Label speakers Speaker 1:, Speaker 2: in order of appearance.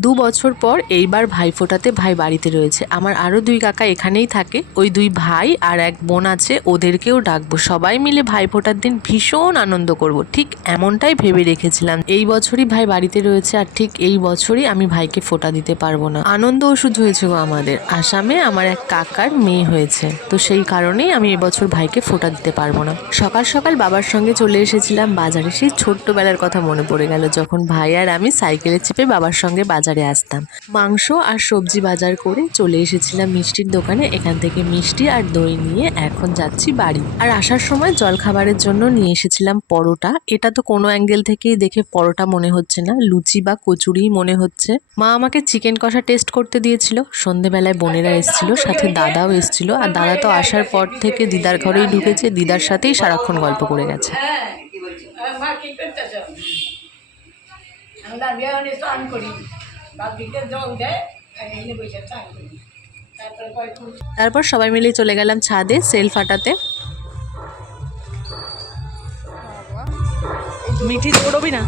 Speaker 1: দু বছর পর এইবার ভাই ফোটাতে ভাই বাড়িতে রয়েছে। আমার আরও দুই কাকা এখানেই থাকে। ওই দুই ভাই আর এক বোন আছে, ওদেরকেও ডাকবো। সবাই মিলে ভাই ফোটার দিন ভীষণ আনন্দ করব। ঠিক এমনটাই ভেবে রেখেছিলাম। এই বছরই ভাই বাড়িতে রয়েছে আর ঠিক এই বছরই আমি ভাইকে ফোটা দিতে পারব না। আনন্দ ওষুধ হয়েছে গো আমাদের। আসামে আমার এক কাকার মেয়ে হয়েছে। তো সেই কারণেই আমি এবছর ভাইকে ফোটা দিতে পারব না। সকাল সকাল বাবার সঙ্গে চলে এসেছিলাম বাজারে। সেই ছোট্টবেলার কথা মনে পড়ে গেল। যখন ভাই আর আমি সাইকেলে চেপে বাবার সঙ্গে বাজারে আসতাম। মাংস আর সবজি বাজার করে চলে এসেছিলাম মিষ্টির দোকানে। এখান থেকে মিষ্টি আর দই নিয়ে এখন যাচ্ছি বাড়ি। আর আসার সময় জলখাবারের জন্য নিয়ে এসেছিলাম পরোটা। এটা তো কোনো অ্যাঙ্গেল থেকেই দেখে পরোটা মনে হচ্ছে না। লুচি বা কচুরি মনে হচ্ছে। মা আমাকে চিকেন কষা টেস্ট করতে দিয়েছিল। সন্ধেবেলায় বোনেরা এসেছিল, সাথে দাদাও এসেছিল। আর দাদা তো আসার পর থেকে দিদার ঘরেই ঢুকেছে। দিদার সাথেই সারাক্ষণ গল্প করে গেছে।
Speaker 2: হ্যাঁ মা, কি করতেছ? আমি দাঁড়িয়ে আমি স্নান করি।
Speaker 1: তারপরে সবাই মিলে চলে গেলাম ছাদে সেল ফাটাতে। মিঠি দৌড়বি না?